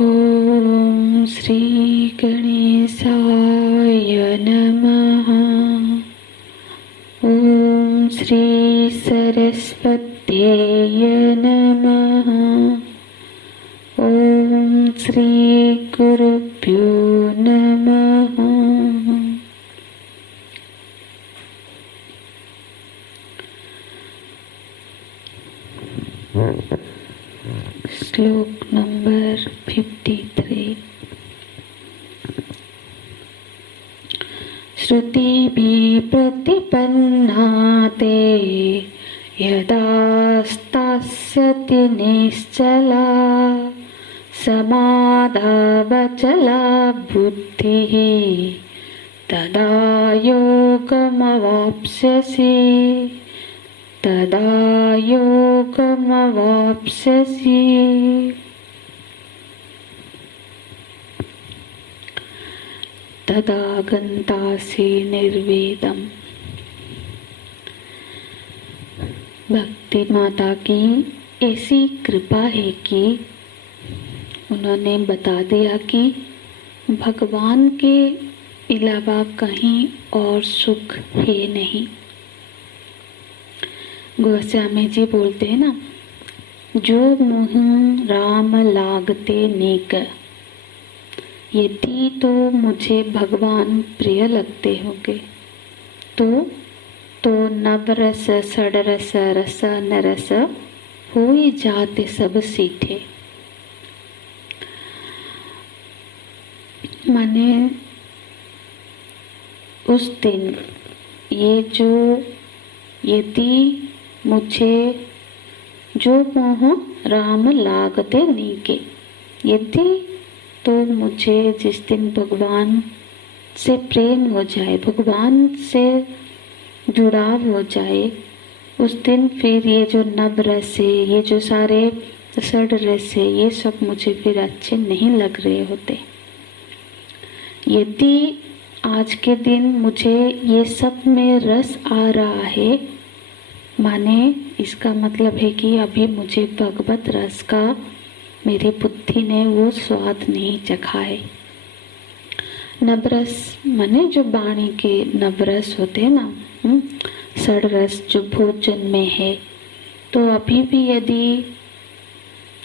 ओम श्री गणेशाय नमः। ओम श्री सरस्वत्यै नमः। ओम श्री गुरुभ्यो नमः। श्लोक नंबर 53। श्रुतिभिः प्रतिपन्ना ते यदा स्थास्यति निश्चला समाधावचला बुद्धिः तदा योगमवाप्स्यसि तदा योगमवाप्स्यसि। तदा गन्तासि निर्वेदम्। भक्ति माता की ऐसी कृपा है कि उन्होंने बता दिया कि भगवान के अलावा कहीं और सुख है नहीं। गोस्वामी जी बोलते हैं ना, जो मोह राम लागते नेक, यदि तो मुझे भगवान प्रिय लगते होंगे तो नवरस षडरस रस नरस हो ही जाते सब सीठे। माने उस दिन ये जो यदि मुझे जो मोह राम लागते नीके, यदि तो मुझे जिस दिन भगवान से प्रेम हो जाए, भगवान से जुड़ाव हो जाए, उस दिन फिर ये जो नव रस है, ये जो सारे षड रस है, ये सब मुझे फिर अच्छे नहीं लग रहे होते। यदि आज के दिन मुझे ये सब में रस आ रहा है, माने इसका मतलब है कि अभी मुझे भगवत रस का मेरी बुद्धि ने वो स्वाद नहीं चखा है। नवरस माने जो वाणी के नवरस होते हैं ना, षडरस जो भोजन में है, तो अभी भी यदि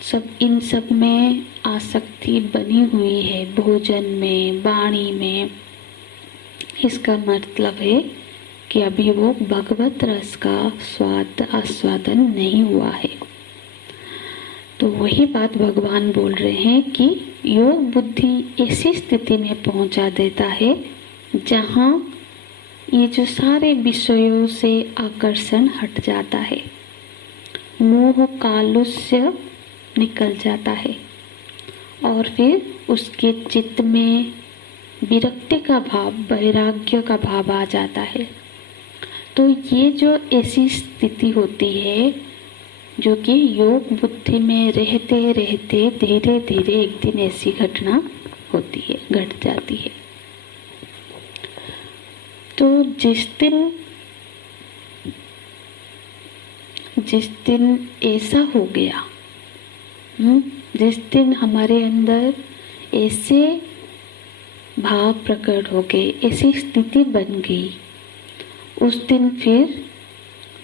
सब इन सब में आसक्ति बनी हुई है, भोजन में, वाणी में, इसका मतलब है कि अभी वो भगवत रस का स्वाद आस्वादन नहीं हुआ है। तो वही बात भगवान बोल रहे हैं कि योग बुद्धि ऐसी स्थिति में पहुंचा देता है जहां ये जो सारे विषयों से आकर्षण हट जाता है, मोह कालुष्य निकल जाता है और फिर उसके चित्त में विरक्ति का भाव, वैराग्य का भाव आ जाता है। तो ये जो ऐसी स्थिति होती है जो कि योग बुद्धि में रहते रहते धीरे धीरे एक दिन ऐसी घटना होती है, घट जाती है। तो जिस दिन ऐसा हो गया, जिस दिन हमारे अंदर ऐसे भाव प्रकट हो गए, ऐसी स्थिति बन गई, उस दिन फिर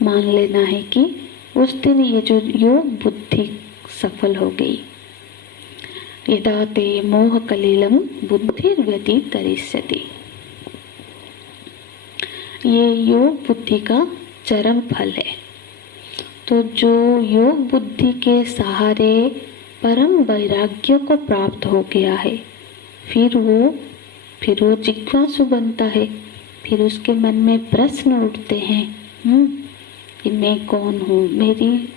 मान लेना है कि उस दिन ये जो योग बुद्धि सफल हो गई। यदा ते मोह कलिलम बुद्धिर्व्यति तरिष्यति। ये योग बुद्धि का चरम फल है। तो जो योग बुद्धि के सहारे परम वैराग्य को प्राप्त हो गया है, फिर वो जिज्ञासु बनता है। फिर उसके मन में प्रश्न उठते हैं कि मैं कौन हूँ, मेरी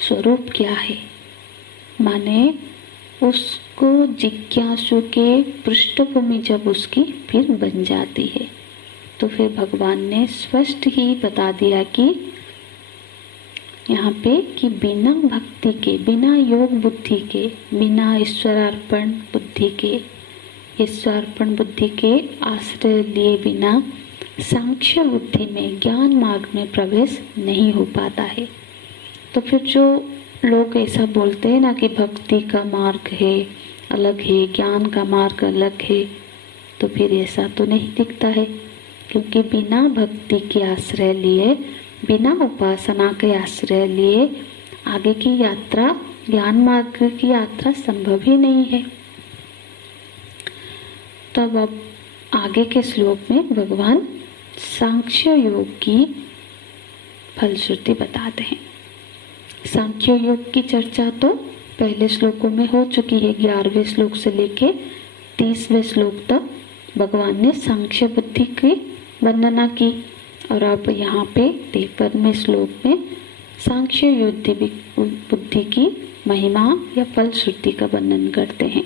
स्वरूप क्या है। माने उसको जिज्ञासु के पृष्ठभूमि जब उसकी फिर बन जाती है, तो फिर भगवान ने स्पष्ट ही बता दिया कि यहाँ पे कि बिना भक्ति के, बिना योग बुद्धि के, बिना ईश्वरार्पण बुद्धि के, ईश्वरार्पण बुद्धि के आश्रय लिए बिना सांख्य बुद्धि में, ज्ञान मार्ग में प्रवेश नहीं हो पाता है। तो फिर जो लोग ऐसा बोलते हैं ना कि भक्ति का मार्ग है अलग है, ज्ञान का मार्ग अलग है, तो फिर ऐसा तो नहीं दिखता है, क्योंकि बिना भक्ति के आश्रय लिए, बिना उपासना के आश्रय लिए आगे की यात्रा, ज्ञान मार्ग की यात्रा संभव ही नहीं है। तब अब आगे के श्लोक में भगवान सांख्य योग की फलश्रुति बताते हैं। सांख्य योग की चर्चा तो पहले श्लोकों में हो चुकी है। 11वें श्लोक से लेके 30वें श्लोक तक भगवान ने सांख्य बुद्धि की वर्णना की, और अब यहाँ पे 53वें श्लोक में सांख्य योग बुद्धि की महिमा या फलश्रुति का वर्णन करते हैं।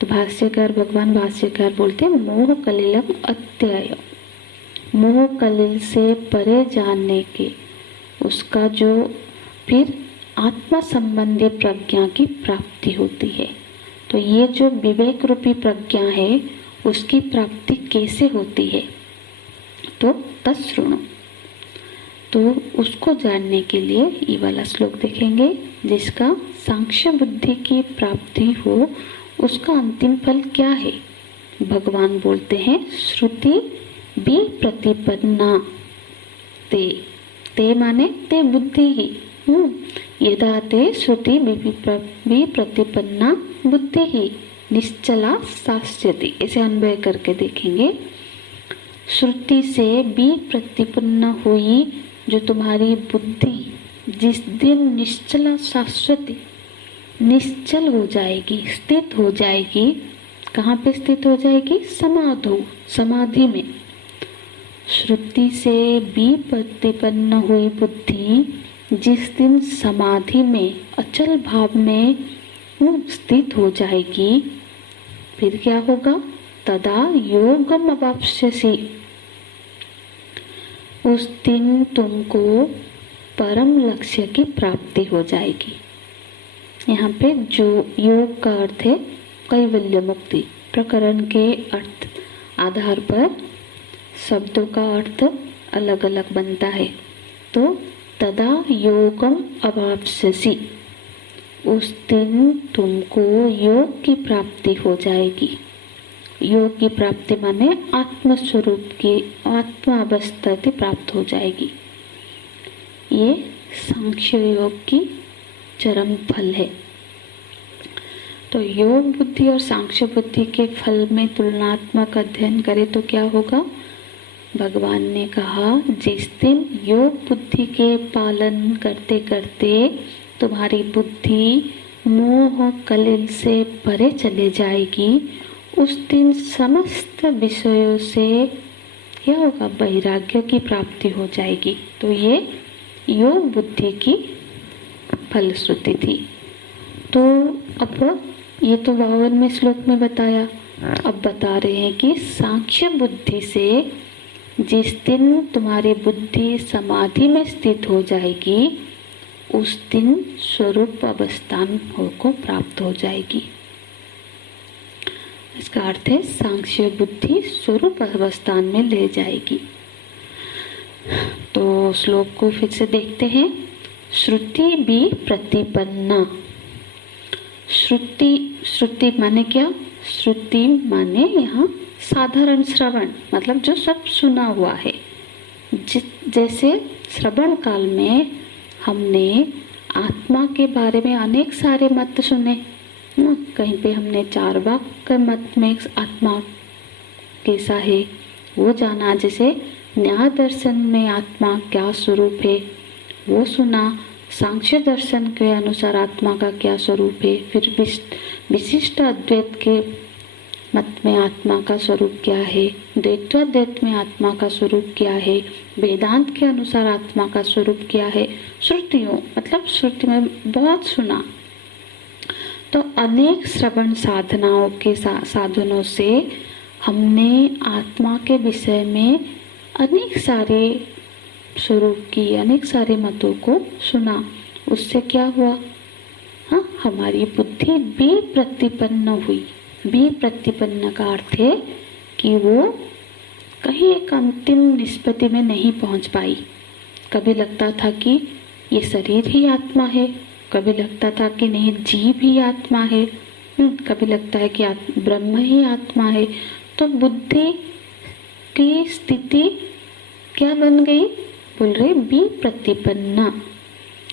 तो भाष्यकार, भगवान भाष्यकार बोलते हैं, मोह कलिलम अत्यय, मोह कलिल से परे जानने के, उसका जो फिर आत्मा संबंधी प्रज्ञा की प्राप्ति होती है। तो ये जो विवेक रूपी प्रज्ञा है उसकी प्राप्ति कैसे होती है, तो तत्श्रुणु, तो उसको जानने के लिए ये वाला श्लोक देखेंगे, जिसका सांख्य बुद्धि की प्राप्ति हो उसका अंतिम फल क्या है। भगवान बोलते हैं, श्रुति भी प्रतिपन्ना ते, ते माने ते बुद्धि ही, यदा ते श्रुति भी प्रतिपन्ना बुद्धि ही निश्चला शास्यति, इसे अन्वय करके देखेंगे। श्रुति से भी प्रतिपन्न हुई जो तुम्हारी बुद्धि जिस दिन निश्चला शाश्वती, निश्चल हो जाएगी, स्थित हो जाएगी, कहाँ पे स्थित हो जाएगी, समाधि में। श्रुति से भी प्रतिपन्न हुई बुद्धि जिस दिन समाधि में, अचल भाव में स्थित हो जाएगी, फिर क्या होगा, तदा योगम अवाप्स्यसि, उस दिन तुमको परम लक्ष्य की प्राप्ति हो जाएगी। यहाँ पे जो योग का अर्थ है कैवल्य मुक्ति, प्रकरण के अर्थ आधार पर शब्दों का अर्थ अलग अलग बनता है। तो तदा योगम अवाप्स्यसि, उस दिन तुमको योग की प्राप्ति हो जाएगी। योग की प्राप्ति माने आत्मस्वरूप की, आत्मावस्था की प्राप्त हो जाएगी। ये सांख्य योग की चरम फल है। तो योग बुद्धि और सांख्य बुद्धि के फल में तुलनात्मक अध्ययन करें तो क्या होगा। भगवान ने कहा, जिस दिन योग बुद्धि के पालन करते करते तुम्हारी बुद्धि मोह कलिल से परे चले जाएगी, उस दिन समस्त विषयों से क्या होगा, वैराग्य की प्राप्ति हो जाएगी। तो ये योग बुद्धि की फलश्रुति थी। तो अब ये तो 52वें श्लोक में बताया, अब बता रहे हैं कि सांख्य बुद्धि से जिस दिन तुम्हारी बुद्धि समाधि में स्थित हो जाएगी, उस दिन स्वरूप अवस्थान को प्राप्त हो जाएगी। इसका अर्थ है सांख्य बुद्धि स्वरूप अवस्थान में ले जाएगी। तो श्लोक को फिर से देखते हैं। श्रुति भी प्रतिपन्ना, श्रुति माने क्या, श्रुति माने यहाँ साधारण श्रवण, मतलब जो सब सुना हुआ है। जैसे श्रवण काल में हमने आत्मा के बारे में अनेक सारे मत सुने, कहीं पे हमने चार्वाक के मत में आत्मा कैसा है वो जाना, जैसे न्याय दर्शन में आत्मा क्या स्वरूप है वो सुना, सांख्य दर्शन के अनुसार आत्मा का क्या स्वरूप है, फिर विशिष्ट अद्वैत के मत में आत्मा का स्वरूप क्या है, द्वैताद्वैत में आत्मा का स्वरूप क्या है, वेदांत के अनुसार आत्मा का स्वरूप क्या है। श्रुतियों मतलब श्रुति में बहुत सुना। तो अनेक श्रवण साधनाओं के साधनों से हमने आत्मा के विषय में अनेक सारे स्वरूप की, अनेक सारे मतों को सुना। उससे क्या हुआ, हाँ, हमारी बुद्धि भी प्रतिपन्न हुई। भी प्रतिपन्न का अर्थ है कि वो कहीं एक अंतिम निष्पत्ति में नहीं पहुंच पाई। कभी लगता था कि ये शरीर ही आत्मा है, कभी लगता था कि नहीं जीव ही आत्मा है, कभी लगता है कि ब्रह्म ही आत्मा है। तो बुद्धि की स्थिति क्या बन गई? बोल रहे विप्रतिपन्ना।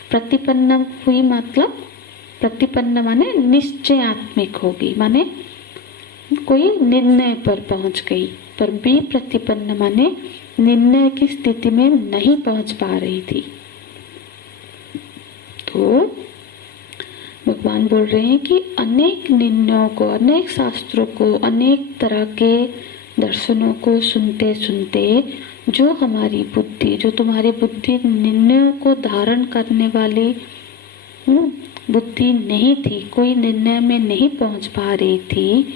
प्रतिपन्न हुई मतलब प्रतिपन्न माने निश्चयात्मिक होगी, माने कोई निर्णय पर पहुंच गई। पर विप्रतिपन्न माने निर्णय की स्थिति में नहीं पहुंच पा रही थी। तो भगवान बोल रहे हैं कि अनेक निर्णयों को, अनेक शास्त्रों को, अनेक तरह के दर्शनों को सुनते सुनते जो हमारी बुद्धि, जो तुम्हारी बुद्धि निर्णयों को धारण करने वाली बुद्धि नहीं थी, कोई निर्णय में नहीं पहुंच पा रही थी,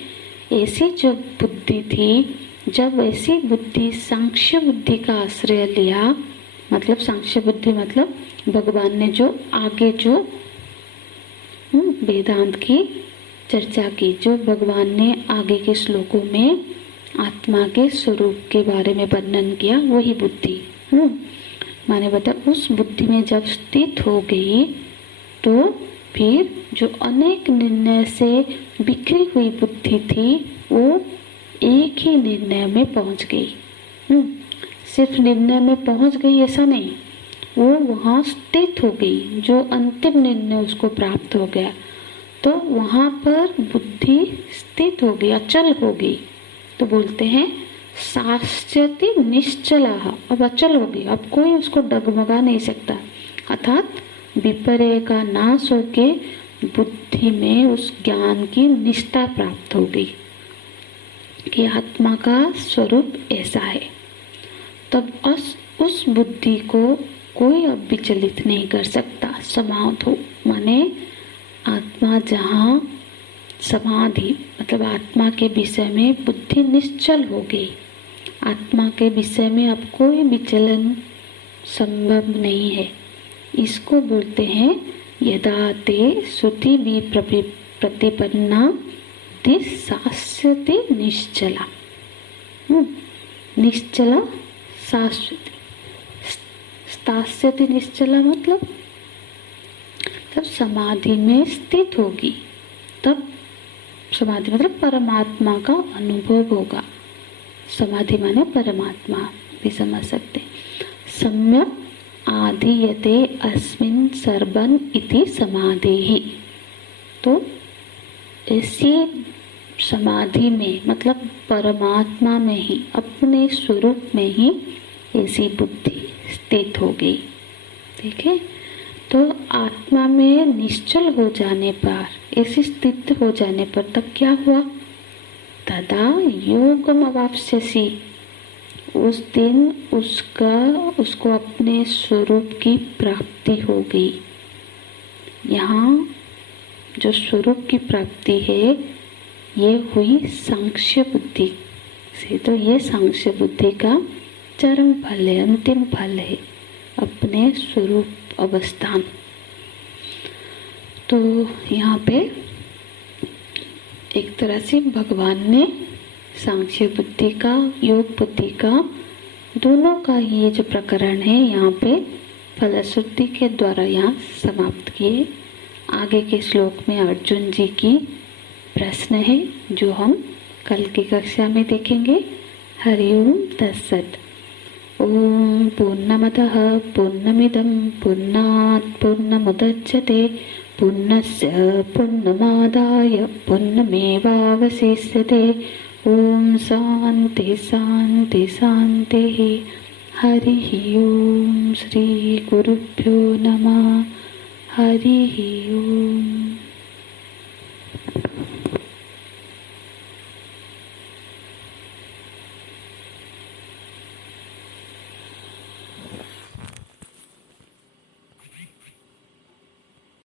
ऐसी जो बुद्धि थी, जब ऐसी बुद्धि सांख्य बुद्धि का आश्रय लिया, मतलब सांख्य बुद्धि मतलब भगवान ने जो आगे जो वेदांत की चर्चा की, जो भगवान ने आगे के श्लोकों में आत्मा के स्वरूप के बारे में वर्णन किया, वही बुद्धि माने बता उस बुद्धि में जब स्थित हो गई तो फिर जो अनेक निर्णय से बिखरी हुई बुद्धि थी वो एक ही निर्णय में पहुंच गई। सिर्फ निर्णय में पहुंच गई ऐसा नहीं, वो वहाँ स्थित हो गई। जो अंतिम निर्णय उसको प्राप्त हो गया तो वहाँ पर बुद्धि स्थित हो गई, अचल हो गई। तो बोलते हैं शास्यति निश्चला, अब अचल हो गई, अब कोई उसको डगमगा नहीं सकता। अर्थात विपर्य का नाश होके बुद्धि में उस ज्ञान की निष्ठा प्राप्त हो गई कि आत्मा का स्वरूप ऐसा है। तब उस बुद्धि को कोई अब विचलित नहीं कर सकता। समाधि माने आत्मा जहाँ समाधि मतलब आत्मा के विषय में बुद्धि निश्चल हो गई, आत्मा के विषय में अब कोई विचलन संभव नहीं है। इसको बोलते हैं यदा ते श्रुति प्रतिपन्ना शास्यति निश्चला। निश्चला शाश्वती, शास्यति निश्चला मतलब तब समाधि में स्थित होगी, तब समाधि मतलब परमात्मा का अनुभव होगा। समाधि माने परमात्मा भी समझ सकते। सम्यक आधीयते अस्मिन् सर्वन् इति समाधिः। तो ऐसी समाधि में मतलब परमात्मा में ही, अपने स्वरूप में ही ऐसी बुद्धि स्थित हो गई। ठीक है, तो आत्मा में निश्चल हो जाने पर, ऐसी स्थित हो जाने पर तब क्या हुआ? तदा योगम अवाप्स्यसि, उस दिन उसको अपने स्वरूप की प्राप्ति हो गई। यहाँ जो स्वरूप की प्राप्ति है ये हुई सांख्य बुद्धि से। तो ये सांख्य बुद्धि का चरम फल है, अंतिम फल है, अपने स्वरूप अवस्थान। तो यहाँ पे एक तरह से भगवान ने सांख्य बुद्धि का, योग बुद्धि का, दोनों का ये जो प्रकरण है यहाँ पे फलश्रुति के द्वारा यहाँ समाप्त किए। आगे के श्लोक में अर्जुन जी की प्रश्न है जो हम कल की कक्षा में देखेंगे। हरि ओम तत्सत। ओम पूर्णमदः पूर्णमिदं पूर्णात् पूर्णमुदच्यते पूर्णस्य पूर्णमादाय पूर्णमेवावशिष्यते। ओम शांति शांति शांति। हरि ओम। श्री गुरुभ्यो नमः। हरि ओम।